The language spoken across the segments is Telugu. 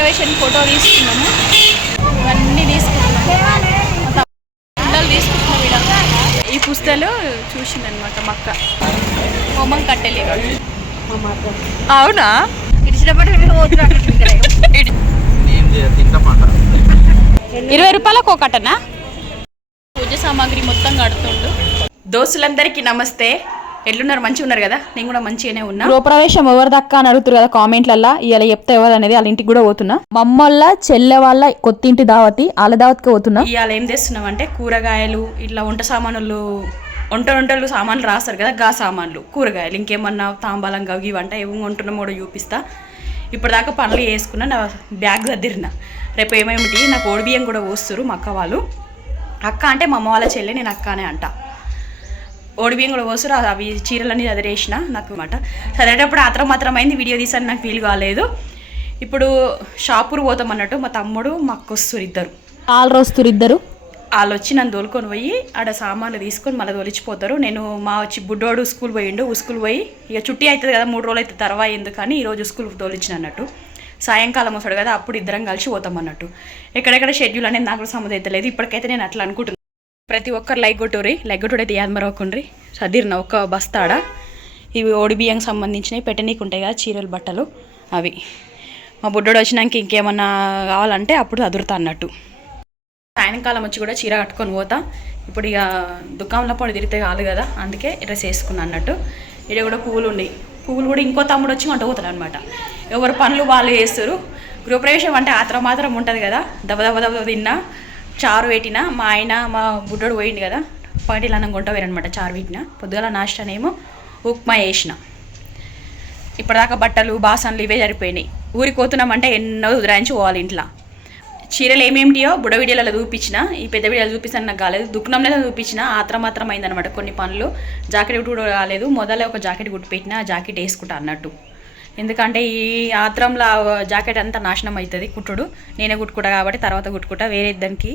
గృహప్రవేశానికి ఫోటో తీసుకున్నాము. ఇవన్నీ తీసుకున్నాము. తీసుకుంటున్నాం ఇక్కడ. ఈ పుస్తలు చూసిందనమాట మక్క హోమం కట్టెలే. అవునా? ఇచ్చినప్పుడు 20 రూపాయలకు ఒకటనా? పూజ సామాగ్రి మొత్తం కడుతుండు. దోస్తులందరికీ నమస్తే. ఎట్లున్నారు? మంచిగా ఉన్నారు కదా? నేను కూడా మంచిగానే ఉన్నా. గృహప్రవేశం ఎవరి దక్క అని అడుగుతారు కదా కామెంట్లల్లో. ఇలా చెప్తే ఎవరు అనేది వాళ్ళ ఇంటికి కూడా పోతున్నా. మమ్మల్ని చెల్లె వాళ్ళ కొత్తింటి దావతి వాళ్ళ దావతికి పోతున్నా. ఇవాళ ఏం చేస్తున్నాం అంటే కూరగాయలు ఇట్లా వంట సామాన్లు వంటలు సామాన్లు రాస్తారు కదా, గా సామాన్లు కూరగాయలు ఇంకేమన్నా తాంబాలం గవి వంట ఏమి వంటున్నామో కూడా చూపిస్తా. ఇప్పటిదాకా పనులు వేసుకున్నా, నా బ్యాగ్ సర్దిరిన. రేపు ఏమేమిటి నాకు ఓడిబియ్యం కూడా పోస్తారు మా అక్క వాళ్ళు. అక్క అంటే మా అమ్మ వాళ్ళ చెల్లె, నేను అక్క అనే అంట. ఓడిబియ్యం కూడా పోస్తారు. అవి చీరలన్నీ చదివేసిన నాకు అనమాట. చదివేటప్పుడు మాత్రం అయింది, వీడియో తీసాను నాకు వీలు కాలేదు. ఇప్పుడు షాపూర్ పోతాం అన్నట్టు. మా తమ్ముడు మా అక్క వస్తారు, ఇద్దరు ఇద్దరు వాళ్ళు వచ్చి నన్ను తోలుకొని పోయి ఆడ సామాన్లు తీసుకొని మళ్ళీ తోలిచిపోతారు. నేను బుడ్డోడు స్కూల్ పోయిండు. స్కూల్ పోయి ఇక చుట్టి అవుతుంది కదా, 3 రోజులు అయితే తర్వాత ఎందుకని ఈరోజు స్కూల్కి తోలిచ్చిన అన్నట్టు. సాయంకాలం వస్తాడు కదా, అప్పుడు ఇద్దరం కలిసి పోతాం అన్నట్టు. ఎక్కడెక్కడ షెడ్యూల్ అనేది నాకు సంబంధం అయితే లేదు. ఇప్పటికైతే నేను అట్లా అనుకుంటున్నాను. ప్రతి ఒక్కరు లైక్ కొట్టుడైతే యాద్ మరవకుండ్రి. చదిరిన ఒక బస్తాడ ఇవి ఓడిబియ్యంకి సంబంధించినవి పెట్టనీకి ఉంటాయి కదా, చీరలు బట్టలు అవి. మా బుడ్డోడు వచ్చినాక ఇంకేమన్నా కావాలంటే అప్పుడు చదురుతా అన్నట్టు. సాయంకాలం వచ్చి కూడా చీర కట్టుకొని పోతా. ఇప్పుడు ఇక దుకాణంలో పడి తిరిగితే కాదు కదా, అందుకే డ్రెస్ వేసుకున్నా అన్నట్టు. ఇక్కడ కూడా పువ్వులు ఉన్నాయి. పువ్వులు కూడా ఇంకో తమ్ముడు వచ్చి వంట పోతాడు అనమాట. ఎవరు పనులు వాళ్ళు చేస్తారు. గృహప్రవేశం అంటే మాత్రం ఉంటుంది కదా, దెబ్బ తిన్నా చారు పెట్టినా. మా ఆయన మా బుడ్డోడు పోయిండు కదా, పగటిలు అన్నం కొంట పోయారనమాట. చారు పెట్టిన పొద్దుగల నాష్టానేమో ఉప్మా వేసిన. ఇప్పటిదాకా బట్టలు బాసన్లు ఇవే సరిపోయినాయి. ఊరికి పోతున్నామంటే ఎన్నో ఉదరాయించి పోవాలి ఇంట్లో. చీరలు ఏమేమిటియో బుడ్డ వీడియోలలో చూపించిన, ఈ పెద్ద వీడియోలు చూపిస్తాను నాకు కాలేదు. దుఃఖంలో చూపించిన మాత్రం అయిందనమాట. కొన్ని పనులు జాకెట్ కుట్టు కూడా కాలేదు. మొదలే ఒక జాకెట్ కుట్టి పెట్టిన, ఆ జాకెట్ వేసుకుంటా అన్నట్టు. ఎందుకంటే ఈ ఆత్రంలో జాకెట్ అంతా నాశనం అవుతుంది కుట్టుడు. నేనే కుట్టుకుంటా కాబట్టి తర్వాత కుట్టుకుంటా. వేరే దానికి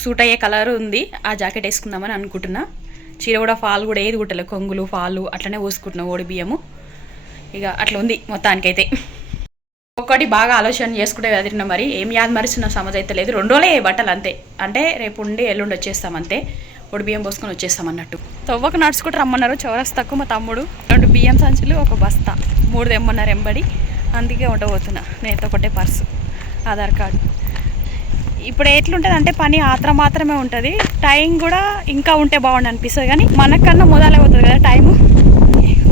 సూట్ అయ్యే కలర్ ఉంది, ఆ జాకెట్ వేసుకుందామని అనుకుంటున్నా. చీర కూడా ఫాల్ కూడా ఏది కుట్టలేదు, కొంగులు ఫాలు అట్లనే పోసుకుంటున్నా ఓడి బియ్యము. ఇక అట్లా ఉంది మొత్తానికైతే. ఒకటి బాగా ఆలోచన చేసుకుంటే కదిరిన మరి ఏం యాద్ మరిస్తున్న సమస్య అయితే లేదు. 2 రోజులే బట్టలు అంతే. అంటే రేపు ఉండి ఎల్లుండి వచ్చేస్తాం అంతే. ఒడి బియ్యం పోసుకొని వచ్చేస్తాం అన్నట్టు. తవ్వక నడుచుకుంటూ రమ్మన్నారు చౌరస్తాకు మా తమ్ముడు. 2 బియ్యం సంచులు, ఒక బస్తా, 3 తెమ్మన్నారు ఎంబడి. అందుకే ఉండబోతున్నా. నేనైతే ఒకటే పర్సు, ఆధార్ కార్డు. ఇప్పుడు ఎట్లుంటుంది అంటే పని మాత్రమే ఉంటుంది. టైం కూడా ఇంకా ఉంటే బాగుండు అనిపిస్తుంది. కానీ మనకన్నా మొదలే అవుతుంది కదా టైము.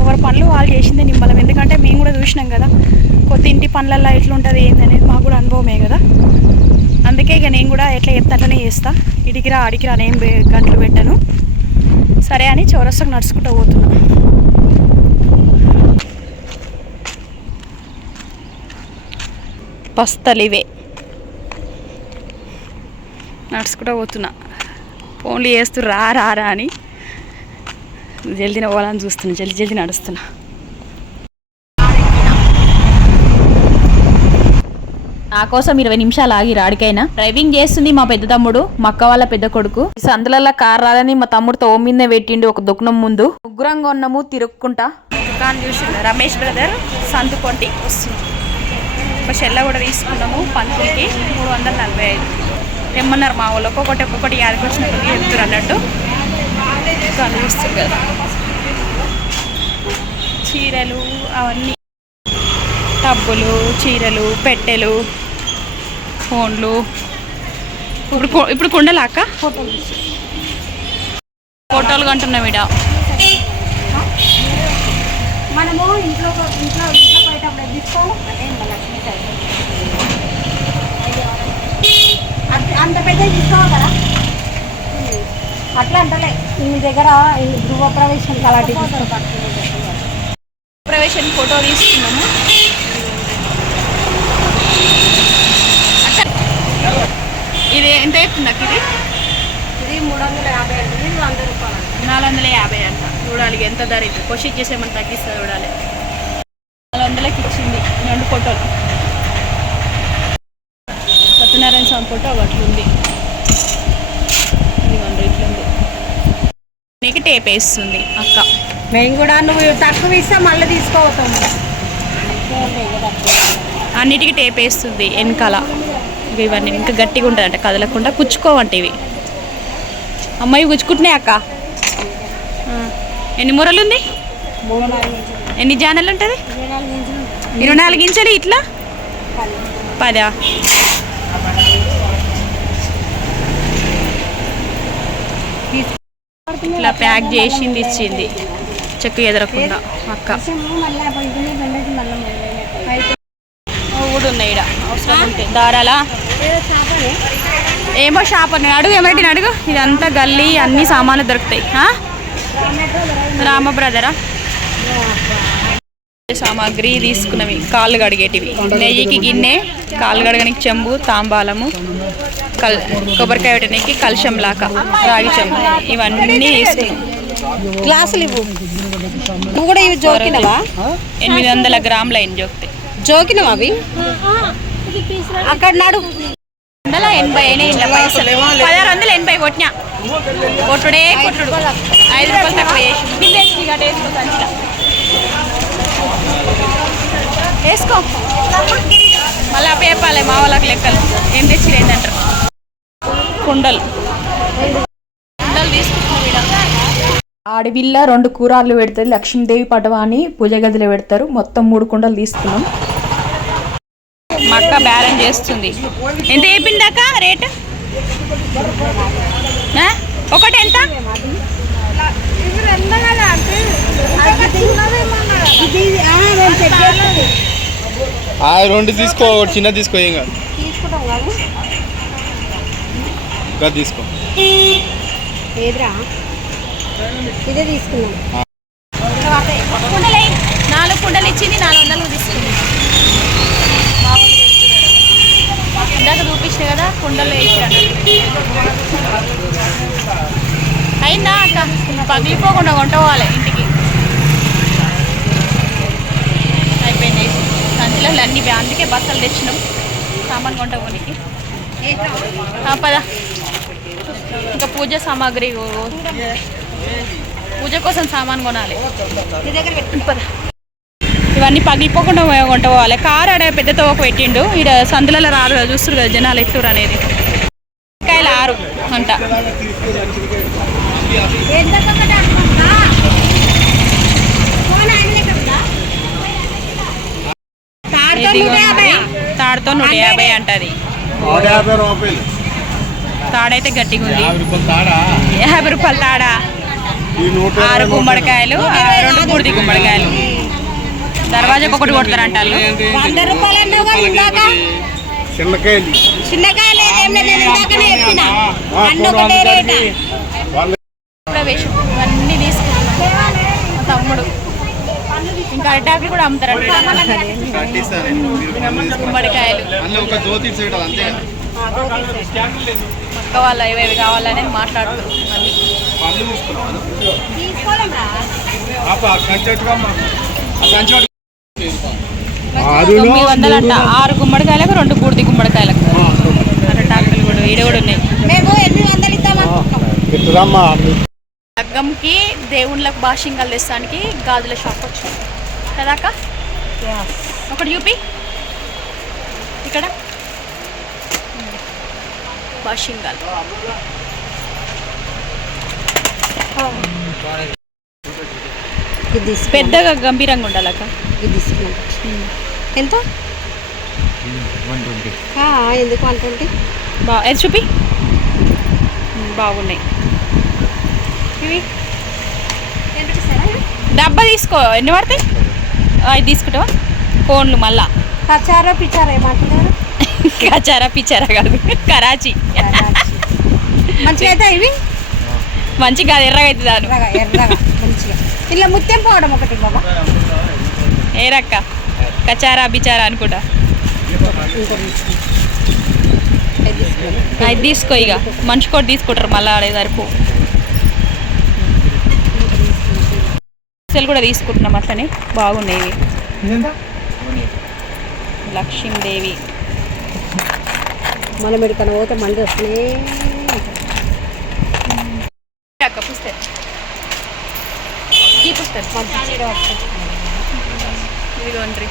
ఎవరి పనులు వాళ్ళు చేసిందే నిమ్మలం. ఎందుకంటే మేము కూడా చూసినాం కదా కొత్త ఇంటి పనులల్లో ఎట్లుంటుంది ఏందనేది మాకు కూడా అనుభవమే కదా. అందుకే ఇక నేను కూడా ఎట్లా చెప్తే అట్లనే చేస్తా. ఇడికిరా అడికిరా నేను గంటలు పెట్టాను. సరే అని చౌరస్తాకు నడుచుకుంటూ పోతున్నా. బస్తలు ఇవే నడుచుకుంటూ పోతున్నా. ఫోన్లు చేస్తూ రా అని జల్దీ పోవాలని చూస్తున్నా. జల్దీ నడుస్తున్నా. నా కోసం 20 నిమిషాలు ఆగి రాడికైనా. డ్రైవింగ్ చేస్తుంది మా పెద్ద తమ్ముడు, మా అక్క వాళ్ళ పెద్ద కొడుకు. సందులలో కార్ రాదని మా తమ్ముడు తోమిందే పెట్టిండు ఒక దుకాణం ముందు. ముగ్గురంగా ఉన్నాము తిరుక్కుంటా. దుకాణం చూసిండు రమేష్ బ్రదర్ సంతుకొంటి వస్తున్నాం. ఒక చెల్ల కూడా తీసుకున్నాము పంతులకి 345 తెమ్మన్నారు మా వాళ్ళు. ఒక్కొక్కటి యాదకి వచ్చినప్పుడు చెప్తారు అన్నట్టు. దుకాణం చూస్తారు కదా, చీరలు అవన్నీ, టబ్బులు, చీరలు, పెట్టెలు, ఫోన్లు. ఇప్పుడు కుండలా అక్క? ఫోటోలు కంటున్నాం ఇడ. మనము ఇంట్లో పోయేటప్పుడు తీసుకోము అంత పెద్ద తీసుకోవాలి కదా. అట్లా అంటలే మీ దగ్గర గృహప్రవేశం అలాంటి ప్రవేశానికి ఫోటో తీసుకున్నాము. ఇది ఎంత అవుతుంది అక్క? ఇది 350 అండి. ఇది 100 రూపాయలు. 450 అంట. చూడాలి ఎంత ధర అవుతుంది. క్వశ్చన్ చేసేమని తగ్గిస్తుంది చూడాలి. 400కి ఇచ్చింది 2 ఫోటోలు. సత్యనారాయణ స్వామి ఫోటో అట్లుంది. ఇది 100 ఇట్లుంది. నీకు టేప్ వేస్తుంది అక్క. మేము కూడా నువ్వు తక్కువ ఇస్తే మళ్ళీ తీసుకోవతాము. అన్నిటికీ టేప్ వేస్తుంది వెనకాల. ఇవన్నీ ఇంకా గట్టిగా ఉంటుందంట, కదలకుండా కుచ్చుకోవంట ఇవి. అమ్మాయి గుచ్చుకుంటున్నాయి అక్క. ఎన్ని మూరలు ఉంది, ఎన్ని జానలు ఉంటుంది? 24 ఇంచులు. ఇట్లా 10. ఇట్లా ప్యాక్ చేసింది ఇచ్చింది, చెక్కు ఎదరకుండా అక్క. కూడా ఉన్నాయి ఇక్కడ అవసరం ఉంటే దారాలా ఏమో షాప్ అన్నాడు. అడుగు ఏమంటే అడుగు. ఇదంతా గల్లీ, అన్ని సామాన్లు దొరుకుతాయి. రామ బ్రదరా సామాగ్రి తీసుకున్నవి, కాళ్ళు కడిగేటివి, నెయ్యికి గిన్నె, కాళ్ళు కడగడానికి చెంబు, తాంబాలము, కొబ్బరికాయ పెట్టడానికి కలశం లాక, రాగి చెంబు, ఇవన్నీ తీసుకున్నాం. గ్లాసులు ఇవ్వు. నువ్వు కూడా ఇవి జోకినవా? 800 గ్రాములు అయింది జోకితే. జోకినవా అవి? అక్కడ నాడు 180 అయినాయి. 1680 కొట్టినా. కొట్టుడే కొట్టుడు. 5 రూపాయలు తక్కువ చేసి వేసుకో. మళ్ళీ అప్పేపాలి మా వాళ్ళకి లెక్కలు. ఏం తెచ్చి ఏంటంటారు. కుండలు తీసుకుంటున్నాం. ఆడవిల్ల 2 కూరలు పెడతారు. లక్ష్మీదేవి పటవాన్ని పూజ గదిలో పెడతారు. మొత్తం 3 కుండలు తీసుకున్నాం. మా అక్క బ్యాలెన్స్ చేస్తుంది. ఎంత చెప్పిందాక రేటు? ఒకటి ఎంత? రెండు తీసుకో, చిన్న తీసుకో, ఏం కాదు. ఇంకా తీసుకో. ఇదే తీసుకున్నాం. 4 కుండలు ఇచ్చింది. 400 తీసుకుంది. ఇందాక చూపించిన కదా కుండలు వేసాను. అయిందా అక్క? పగిలిపోకుండా కొంటపోవాలి ఇంటికి. అయిపోయింది. సంచిలో అన్ని అందుకే బస్సలు తెచ్చినాం సామాన్ కొంటపోనికి. పదా ఇంకా పూజ సామాగ్రి, పూజ కోసం సామాన్ కొనాలి. పద. ఇవన్నీ పగిలిపోకుండా కొంటపోవాలి. కారు ఆడ పెద్ద తోక పెట్టిండు. ఇక్కడ సందులలో రారు కదా, చూస్తారు కదా జనాలు ఎట్లూరు అనేది. కాయలు 6 అంట. తాడుతో 150 అంటది. తాడైతే గట్టిగా ఉంది. 50 రూపాయలు తాడా. 6 గుమ్మడికాయలు, 2 బూడిది గుమ్మడికాయలు. దర్వాజాకు 1 కొడతారంట. 100 రూపాయలు. చిన్నకాయలు ప్రవేశం ఇవన్నీ తీసుకుంటున్నాం. తమ్ముడు ఇంకా అరిటాకులు కూడా అమ్ముతారంట. గుమ్మడికాయలు అక్క వాళ్ళు ఏవేవి కావాలని మాట్లాడుతున్నారు. మళ్ళీ 900 అంట. 6 గుమ్మడికాయలకు, 2 బూడిది గుమ్మడికాయలకు. అరటాకులు కూడా ఈడ కూడా ఉన్నాయి. లగ్గంకి దేవుళ్ళకు బాషింగాలు తెస్తానికి గాజుల షాప్ వచ్చింది కదా అక్క? ఒకటి చూపి. ఇక్కడ బాషింగాలు పెద్దగా గంభీరంగా ఉండాలి అక్క. ఎంత? ఎందుకు 120? ఏది చూపి. బాగున్నాయి ఇవి. డబ్బా తీసుకో. ఎన్ని పడతాయి? 5 తీసుకుంటావా? ఫోన్లు మళ్ళా కచారా పిచారా ఏమంటున్నారు? కచారా పిచారా కాదు, కరాచీ. మంచిగా అయితే ఇవి మంచిగా కాదు, ఎర్రగా అవుతుంది. ఎర్రగా మంచిగా ఇలా ముత్యం పోవడం ఒకటి బాబా. ఏ రక్క కచారా బిచారా అనుకుంటా. 5 తీసుకో. ఇక మనిషి కూడా తీసుకుంటారు మళ్ళీ ఆడే సరిపో. కూడా తీసుకుంటున్నాం అట్లనే. బాగున్నాయి. లక్ష్మీదేవి మనం ఎక్కడికైనా పోతే మంది వస్తున్నాయి. అక్క పుస్తకం ఈ పుస్తకం ఇదిగోండ్రి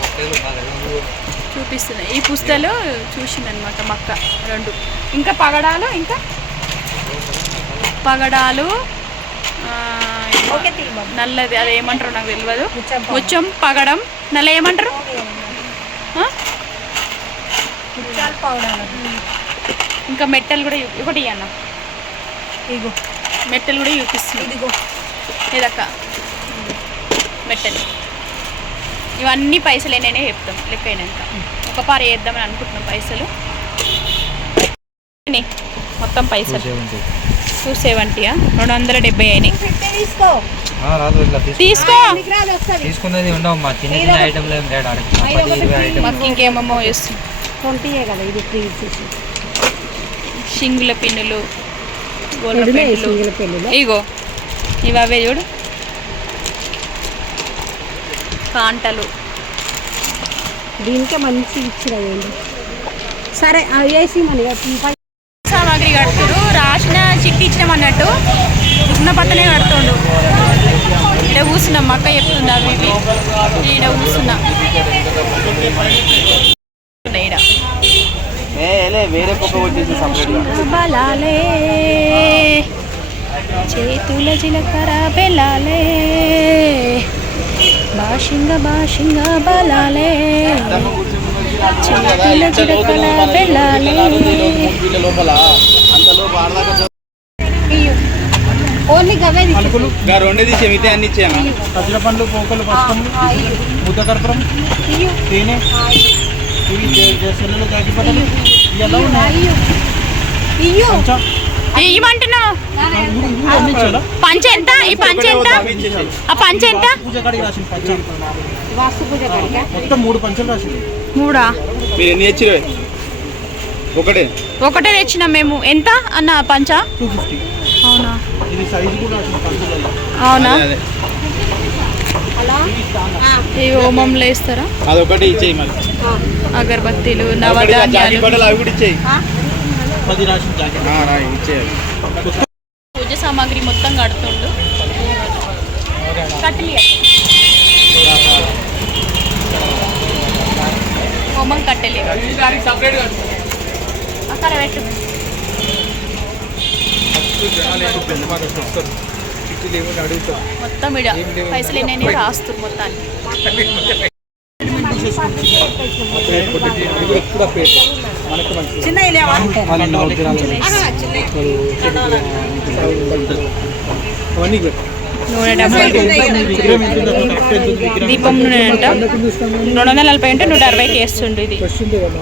చూపిస్తున్నాయి. ఈ పుస్తలు చూసిందనమాట మక్క 2. ఇంకా పగడాలు, ఇంకా పగడాలు నల్లది అది ఏమంటారు నాకు తెలియదు. ముచ్చం, పగడం, నల్ల ఏమంటారు? ఇంకా మెట్టలు కూడా ఒకటి అన్న, ఇగో మెట్టలు కూడా చూపిస్తుంది. ఇదిగో ఇదక్క మెట్టలు. ఇవన్నీ పైసలు నేనే చెప్తాం లెక్క అయినాక. ఒక పార వేద్దామని అనుకుంటున్నాం పైసలు. మొత్తం పైసలు 270 270 అయినాయి. తీసుకో తీసుకున్నది ఉండవు మా చిన్న చిన్న ఐటమ్లు ఏం రేట్ మాకు ఇంకేమో వేస్తుంది. కదా ఇది షింగుల పిన్నులు, గోళ్ళ పిన్నులు, ఇగో ఇవి అవే చూడు. కాంటలు దీనికే మంచి ఇచ్చిరండి. సరే వేసి మన సామాగ్రి కడుతుడు. రాసిన చిట్టి ఇచ్చినామన్నట్టు ఉన్న పక్కనే కడుతుండు. ఇక్కడ కూర్చున్నాం, అక్క చెప్తుంది అవి ఇవి. ఈడ కూర్చున్నా. బలాలే చేతుల జీలకర్ర బెల్లాలే, భాషింగ భాషింగ బలాలే చేతుల జీలకర్ర బెల్లాలే. ఓన్లీ గవే రెండే తీసే మిగతా అన్ని ఇచ్చాను. ఖర్జూర పండ్లు, పోకలు, పసుపండ్లు, ముద్ద కర్పూరం, తేనె, ఇవ్వమంటున్నావు. పంచ ఎంత? ఈ పంచ ఎంత? ఆ పంచ ఎంత? మొత్తం 3 పంచలు రాసింది. 3 మీరు ఎన్ని తెచ్చిరు? ఒకటే తెచ్చినాం మేము. ఎంత అన్న పంచ? 250. అవునా? ఇది సైజు కూడా అవునా? ఈ హోమంలో వేస్తారా? అదొకటి ఇచ్చేయి. మళ్ళీ అగరబత్తీలు, నవధాన్యాలు, అవి కూడా ఇచ్చేయి. పూజ సామాగ్రి మొత్తం కడుతుండు. కట్టెలి హోమం కట్టెలి అక్కడ పెట్టు. మొత్తం ఇడ పైసలు ఎన్ని రాస్తారు మొత్తాన్ని. చిన్న నూనె డబ్బాలు, దీపం నూనె అంట 240 ఉంటే 160కి వేస్తుండు. ఇది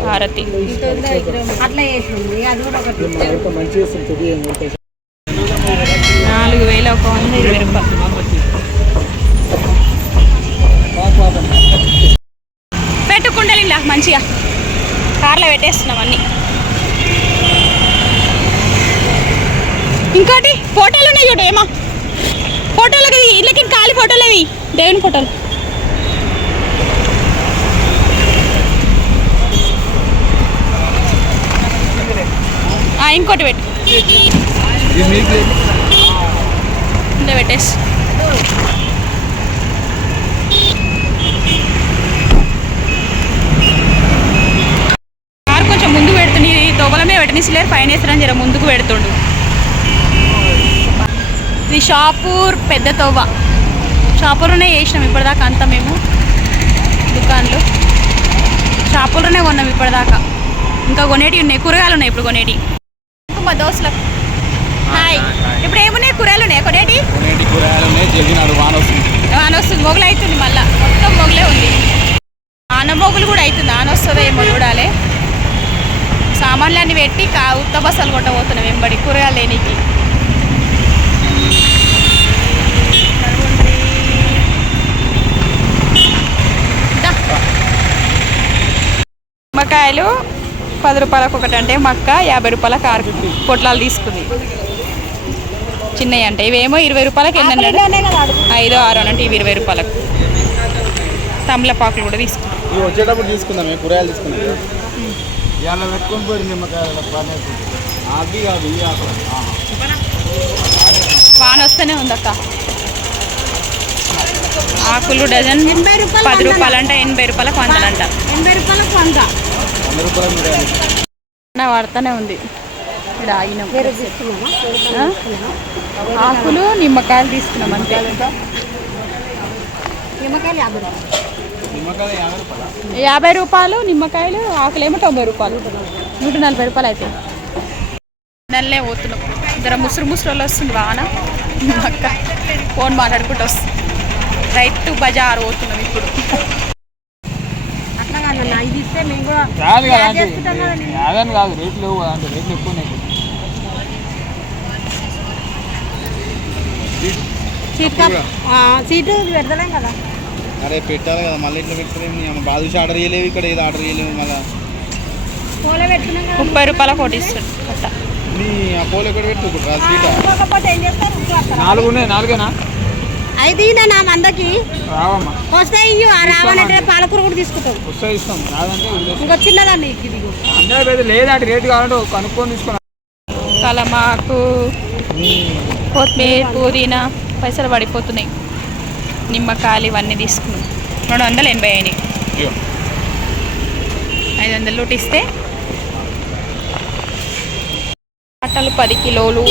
హారతి. 4120 రూపాయలు. పెట్టుకుండాలి ఇలా మంచిగా కార్లో పెట్టేస్తున్నాం అన్నీ. ఇంకోటి ఫోటోలు ఉన్నాయి చూడు. ఏమా ఫోటోలకి ఇళ్ళకి ఖాళీ ఫోటోలు అవి దేవుని ఫోటోలు. ఇంకోటి పెట్టు పెట్టేసి. కారు కొంచెం ముందు పెడుతుంది. తొగలమే పెట్టనిసలేరు, పైన వేస్తారని జర ముందుకు పెడుతుండు. ఇది షాపూర్ పెద్ద తోవ. షాపూర్లోనే వేసినాం ఇప్పటిదాకా అంతా మేము. దుకాన్లు షాపూర్లోనే కొన్నాం ఇప్పటిదాకా. ఇంకా కొనేటివి ఉన్నాయి, కూరగాయలు ఉన్నాయి ఇప్పుడు కొనేటి. మా దోస్తులకు హాయ్. ఇప్పుడు ఏమున్నాయి? కూరగాయలు ఉన్నాయి కొనేటి. వాన వస్తుంది, మొగలు అవుతుంది. మళ్ళీ మొత్తం మొగలే ఉంది. ఆన మొగులు కూడా అవుతుంది. ఆన వస్తుందో ఏమో చూడాలి. సామాన్లు అన్నీ పెట్టి ఉత్త బస్సలు కొట్టబోతున్నాం వెంబడి కూరగాయలు లేనికి. నిమ్మకాయలు 10 రూపాయలకు ఒకటి అంటే మక్క 50 రూపాయల కారు పొట్లాలు తీసుకుంది. చిన్నవి అంటే ఇవేమో 20 రూపాయలకి ఎన్నన్నాడు. 5 6 అంటే ఇవి 20 రూపాయలకు. తమలపాకులు కూడా తీసుకుంటాం. వచ్చేటప్పుడు తీసుకుందాం, కూరగాయలు తీసుకుందాం. పెట్టుకొని పోయి నిమ్మకాయలు వాన వస్తూనే ఉందక్క. ఆకులు డజన్ 80 రూపాయలు 10 రూపాయలంట, 80 రూపాయలకు 100 అంట. 80 రూపాయలకు 100. 100 రూపాయలు 150. నా వాడుతూనే ఉంది. ఇక్కడ ఆగినాం. వేరే తీసుకున్నామా? ఆకులు నిమ్మకాయలు తీసుకున్నాం అంతే. నిమ్మకాయలు 50 రూపాయలు. నిమ్మకాయ 50 రూపాయలా? 50 రూపాయలు నిమ్మకాయలు, ఆకులేమో 90 రూపాయలు, 140 రూపాయలు అయితే. నల్లే పోతున్నాం. ఇద్దరు ముసురు ముసురు వస్తుంది వాన. అక్క ఫోన్ మాట్లాడుకుంటూ వస్తుంది. రైట్ బజార్ పోతున్నాం ఇప్పుడు. అట్లా కాదన్నా, ఇది ఇస్తే మేము కూడా కాదు కదా అంటే చేసుకుంటాం కదండి. అదని కాదు, రేట్లు అంటే రేట్లు ఎక్కువ ఉన్నాయి. సీటు పెడతలేం కదా. అరే పెట్టాలి కదా, మళ్ళీ ఇట్లా పెట్టుకుని బాదుషా ఆర్డర్ చేయలేవు, ఇక్కడ ఏదో ఆర్డర్ చేయలేవు. మళ్ళీ పూలే పెట్టుకున్నాం కదా. 30 రూపాయలకు ఒకటి ఇస్తుంది అట్లా. నీ ఆ పోలు ఎక్కడ పెట్టుకుంటారు సీట? ఇంకొకపోతే ఏం చేస్తారు? ఇంట్లో వస్తారా? 4 ఉన్నాయి, 4ఏనా? 5 నా మందకి రావమ్మా, వస్తాయి. రావాలంటే పాలకూర కూడా తీసుకుంటాం. వస్తే ఇస్తాం, రాదంటే ఇంకో చిన్నదాన్ని ఇది అందరూ లేదంటే రేటు కావాలంటే కనుక్కొని తీసుకున్నాం. కలమాకు, కొత్తిమీర, పుదీనా పైసలు పడిపోతున్నాయి. నిమ్మకాయలు ఇవన్నీ తీసుకున్నాం. 280 అయినాయి. 500 లోటు ఇస్తే టమాటాలు 10 కిలోలు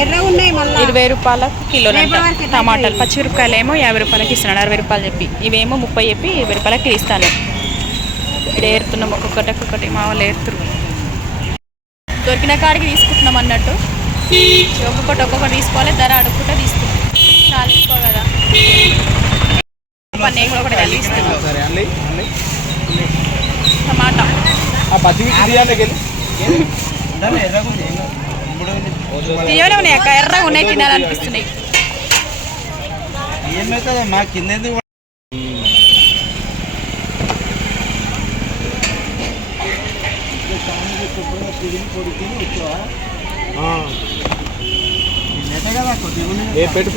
ఎర్రగా ఉన్నాయి. మళ్ళీ 20 రూపాయలకు కిలో టమాటాలు. పచ్చిమిరపకాయలు ఏమో 50 రూపాయలకి ఇస్తున్నాడు, 60 రూపాయలు చెప్పి. ఇవేమో 30 చెప్పి 20 రూపాయలకి ఇస్తాను. ఇక్కడ ఏరుతున్నాం, ఒక్కొక్కటి మా వాళ్ళు ఏరుతున్నారు. దొరికిన కాడికి తీసుకుంటున్నాం అన్నట్టు. ఒక్కొక్కటి తీసుకోవాలి, ధర అడుక్కుంటే తీసుకుంటాం. చాలా ఎక్కువ కదా, నేను కూడా ఒకటి కలిగిస్తున్నాం. సరే అండి, టమాటా తీయలే ఉన్నాయి అక్క, ఎర్రగా ఉన్నాయి, తినాలనిపిస్తున్నాయి. ఏమవుతుందమ్మా కింద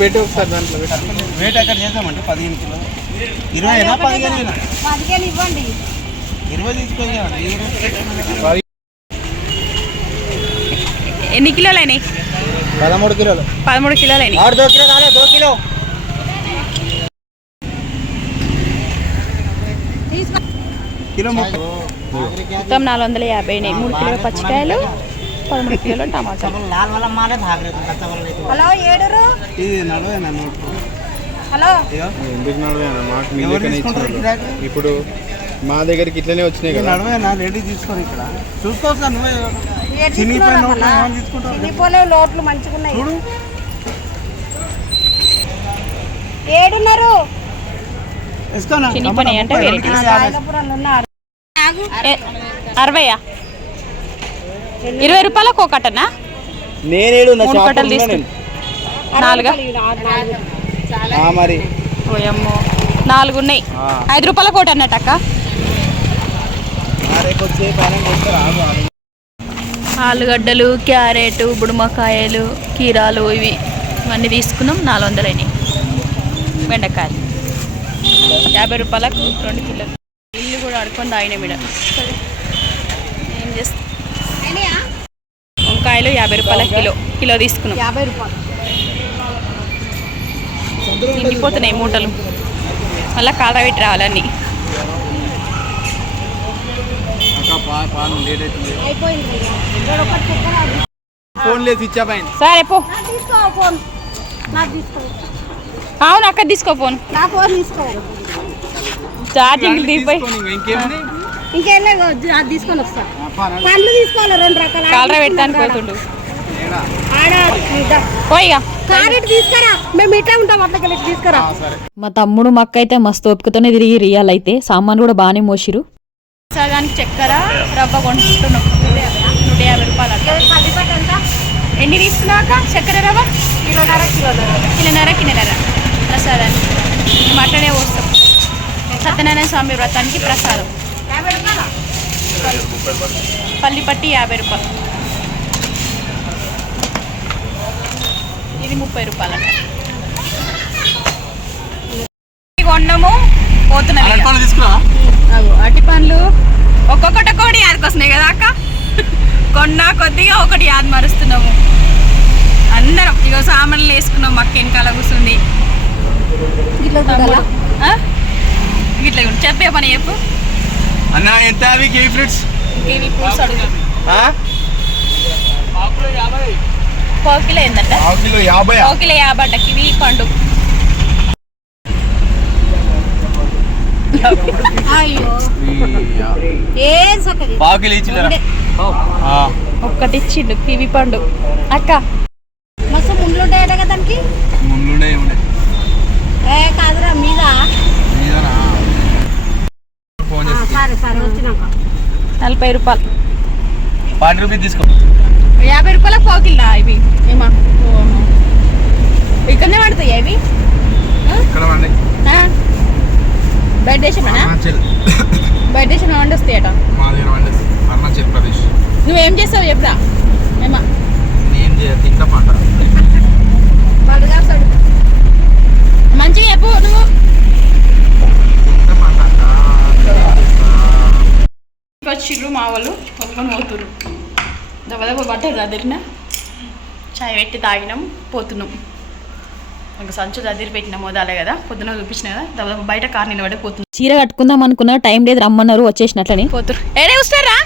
పెట్టు ఒకసారి దాంట్లో వెయిట్ ఎక్కడ చేద్దామంటే 15 కిలోలు. 20 15 ఇవ్వండి. 20 తీసుకోవాలి. ఎన్ని కిలోలు అయినాయి? 13 కిలోలు. 13 కిలోలు అయినాయి. 2 కిలో కాలే, 2 కిలో. కిలో మొత్తం 450 అయినాయి. 3 కిలోల పచ్చికాయలు, 13 కిలోల టమాటాలు. హలో ఏడురు. ఇది 40 హలో ఎందుకు 40 మాకు మీ దగ్గర ఇచ్చారు. ఇప్పుడు మా దగ్గరికి ఇట్లనే వచ్చినాయి కదా. 40 రెడీ తీసుకొని ఇక్కడ చూసుకోవచ్చు. నువ్వే చినిపోలే లోట్లు మంచిగా ఉన్నాయి. చూడు, ఏడున్నారు. చినిపోయినాయి అంటే వెరైటీస్. రాయలపురంలో ఉన్నారు. 60 20 రూపాయలకు ఒకటనా? నేనేడు 3 కట్టలు తీసుకుని 4 మరి ఓయమ్మో 4 ఉన్నాయి. 5 రూపాయలకు ఒకటి అన్నట్టు అక్క. ఆలుగడ్డలు, క్యారెట్, బుడుమకాయలు, కీరాలు ఇవన్నీ తీసుకున్నాం. 400 అయినాయి. బెండకాయలు 50 రూపాయలకు 2 కిలోలు. ఇల్లు కూడా అడుకొని తాగినాయి మేడం. ఏం చేస్తాం. వంకాయలు 50 రూపాయల కిలో తీసుకున్నాం. 50 రూపాయలు. నిండిపోతున్నాయి మూటలు. మళ్ళీ కాదా పెట్టి రావాలన్నీ. అయిపోయింది. ఫోన్ లేదు, స్విచ్ ఆఫ్ అయింది. సరే పో. తీసుకో ఫోన్. నాకు తీసుకో. అవును అక్క తీసుకో ఫోన్. నా ఫోన్ తీసుకో. ఛార్జింగ్ దిగిపోయి ఇంకేంది? ఇంకేం లేదు, అది తీసుకొని వస్తా. పండ్లు తీసుకోవాలి 2 రకాల. కాలరా పెడతాను పోతుండు. ఆడ పోయిగా కారెట్ తీసుకురా. మేము ఇట్లా ఉంటాం, అట్లకి తీసుకురా. మా తమ్ముడు మక్క అయితే మస్తు ఓపికతోనే తిరిగి రియాల్ అయితే సామాన్ కూడా బాగానే మోసిరు. సగానికి చక్కెర రవ్వ కొంటున్నాం. 150 రూపాయలు. ఎన్ని తీసుకున్నాక చక్కెర రవ్వ? కిలోన్నర ప్రసాదానికి. మేము అట్లనే పోస్తాం. సత్యనారాయణ స్వామి వ్రతానికి ప్రసాదం. పల్లి పట్టి 50 రూపాయలు. ఇది 30 రూపాయలు. కొండము పోతున్నాం. అరటి పండ్లు ఒక్కొక్కటి యాదకొస్తున్నాయి కదా అక్క. కొన్న కొద్దిగా ఒకటి యాద మరుస్తున్నాము అందరం. ఇగో సామాన్లు వేసుకున్నాం. మక్క వెనకాల కూర్చుంది. ఇట్లా చూడాలా ఇట్లా చెప్పే పని చెప్పు. అన్న ఎంత అవి కేవీ ఫ్రూట్స్? కేవీ ఫ్రూట్స్ అడుగు. పావు కిలో ఏందంట? పావు కిలో 50. పావు కిలో 50 అంట కివీ పండు. అయ్యో ఏం సక్కది పావు కిలో ఇచ్చిల్లరా? ఒక్కటి ఇచ్చిండు కివీ పండు. అక్క మస్తు ముండ్లు ఉంటాయట కదా దానికి. ముందుండే ఏ కాదురా మీద. ఫోన్ చేసి సరే సరే వచ్చినాక 40 రూపాయలు. 40 రూపీస్ తీసుకో. 50 రూపాయలకు పావు కిలో ఇవి ఏమా? ఇక్కడనే పడతాయి ఇవి. ఇక్కడ వండి బయట దేశమేనా? అరుణాచల్. బయట దేశం వండి వస్తాయట. మా దగ్గర వండి అరుణాచల్ ప్రదేశ్. నువ్వేం చేస్తావు చెప్పురా ఏమా? నేను తింటా పంట బడుగా సడు మంచిగా చెప్పు నువ్వు. తింటా పంట వచ్చిర్రు మా వాళ్ళు ఒప్పుకొని పోతుర్రు. దెబ్బ బట్టలు చదిరినా చాయ్ పెట్టి తాగినాం పోతున్నాం. ఇంకా సంచు చదిరి పెట్టిన మోదాలే కదా పొద్దున చూపించిన కదా దెబ్బ బయట కార్ నిలబడి పోతుంది. చీర కట్టుకుందాం అనుకున్నా టైం లేదు రమ్మన్నారు వచ్చేసినట్లని పోతురు. ఏడే వస్తారా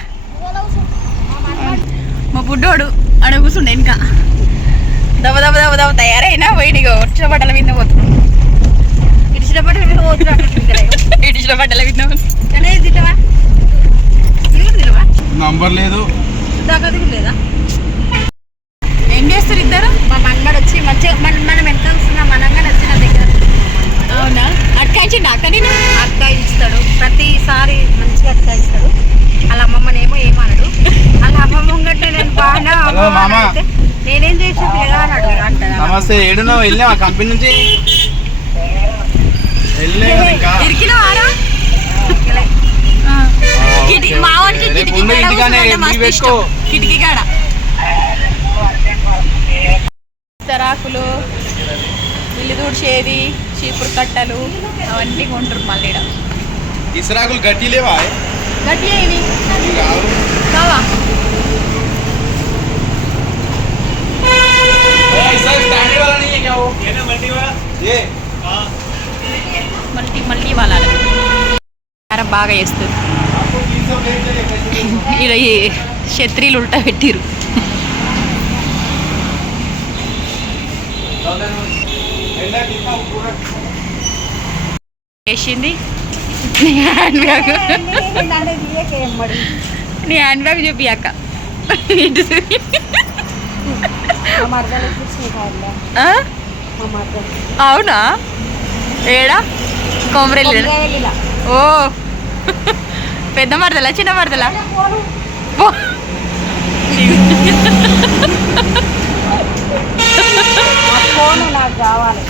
మా బుడ్డోడు అడ కూర్చుండే ఇంకా దెబ్బ దెబ్బ దెబ్బ దెబ్బ తయారైనా పోయినాయి. వచ్చిన బట్టల మీద పోతున్నాం. ఇడిచిన పట్టు మీద పోతున్నాడు. ఇడిచిన బట్టల మీద తిట్టవా తిరువా నంబర్ లేదు. దాకా లేదా ఏం చేస్తారు ఇద్దరు? మా మన్మడు వచ్చి మంచిగా మనం ఎంత వస్తున్నాం మనంగా నచ్చిన దగ్గర. అవునా అట్కాయించిండు అక్క నేను అట్కాయిస్తాడు ప్రతిసారి మంచిగా అట్కాయిస్తాడు. వాళ్ళ అమ్మమ్మనేమో ఏమన్నాడు. వాళ్ళ అమ్మమ్మ గట్టే నేను బాగా హలో మామ. నేనేం చేసిన పిల్లగా అన్నాడు అంటారు. నమస్తే. ఏడున్నావు? వెళ్ళావా కంపెనీ నుంచి? వెళ్ళే ఇంకా ఇరికిన వారా కిటికీ మా వాడికి కిటికీ కాడ కూర్చుంటే మస్తు ఇష్టం. కిటికీ కాడ తరాకులు ఇల్లు దూడ్చేది చీపురు కట్టలు అవన్నీ కొంటారు మళ్ళీ ఈడ. ఇసరాకులు గట్టి లేవా? గట్టిగా ఇవి కావా? మల్టీ మల్టీ వాళ్ళ బాగా చేస్తుంది. ఈడ ఈ క్షత్రియులు ఉల్టా పెట్టిరు. వేసింది నీ హ్యాండ్ బ్యాగ్. నీ హ్యాండ్ బ్యాగ్ చూపి అక్క. ఆ? అవునా? ఏడా కొమరెల్లి? ఓ పెద్ద మరదలా చిన్న మరదలా?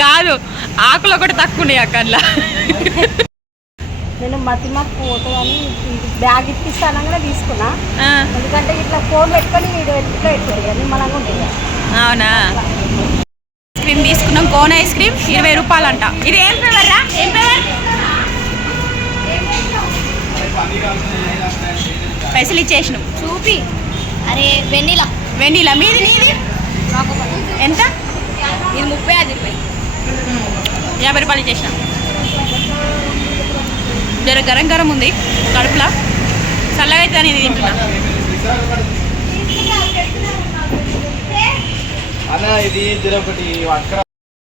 కాదు ఆకులు ఒకటి తక్కువ ఉన్నాయి అక్క. అందులో నేను మతి మాకు పోతుందని బ్యాగ్ ఇప్పిస్తాను కూడా తీసుకున్నా. ఎందుకంటే ఇట్లా ఫోన్ పెట్టుకొని వీడు ఎట్లా పెట్టుకోండి అని మనం ఉంటుంది. అవునా? ఐస్ క్రీమ్ తీసుకున్నాం. కోన్ ఐస్ క్రీమ్ 20 రూపాయలు అంట. ఇది ఏం ఫ్లేవర్ రా? ఏం ఫ్లేవర్? పైసలు ఇచ్చేసినాం. చూపి అరే వెన్నీలా వెన్నీలా. మీది నీది ఎంత? ఇది 35 రూపాయలు. 50 రూపాయలు ఇచ్చేసినాం. జర గరం గరం ఉంది కడుపులా. చల్లగా అయితే నేను తింటున్నా. ఇది ఒకటి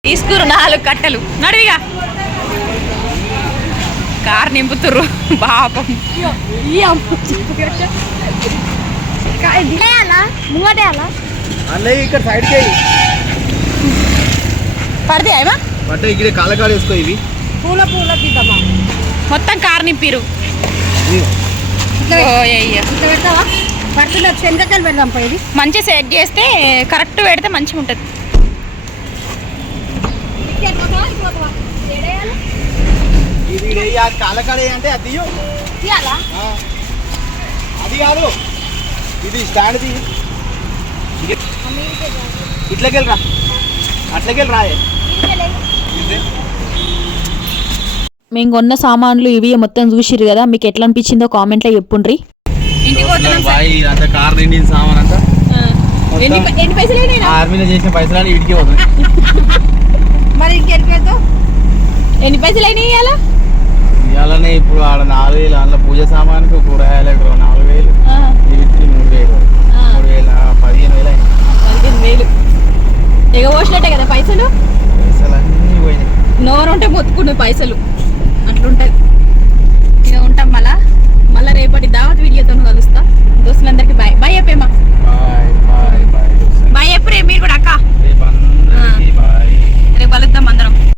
తీసుకురు 4 కట్టలు. నడివిగా కారు నింపుతుర్రు పాపం. అన్నయ్య ఇక్కడ సైడ్కి పడితే ఏమా బట్ట ఇక్కడ కాలకాడ వేసుకో. ఇవి పూల పూల తీద్దామా? మొత్తం కారు నింపిరు. ఇట్లా పెడతావా? పడుతున్నా శనగకాయలు పెడదాం పై. ఇది మంచిగా సెట్ చేస్తే కరెక్ట్ పెడితే మంచిగా ఉంటుంది. ఇది కాలకాడ అంటే అది తీయాలా? అది కాదు, ఇది స్టాండ్ తీ. ఇట్లకెళ్ళి రా, అట్లకెళ్ళి రాయే. మేము కొన్న సామాన్లు ఇవి మొత్తం చూసిరు కదా, మీకు ఎట్లా అనిపించిందో కామెంట్లో చెప్పుండ్రి. అంత కార్ నిండిన సామాన్ అంతా ఎన్ని పైసలు ఆర్మీలో చేసిన పైసలు ఇడికే పోతుంది. మరి ఇంకెళ్ళిపోతావు ఎన్ని పైసలు అయినాయి ఇవాళ? ఇవాళనే ఇప్పుడు ఆడ 4,000 అందులో పూజ సామాన్కి కూరగాయలకు 4,000 వీటికి 3,000 15,000 అయినాయి. 15,000 ఎగబోసినట్టే కదా పైసలు. పైసలు అన్నీ పోయినాయి. నోరు ఉంటే మొత్తుకున్నాయి పైసలు అట్లుంటది.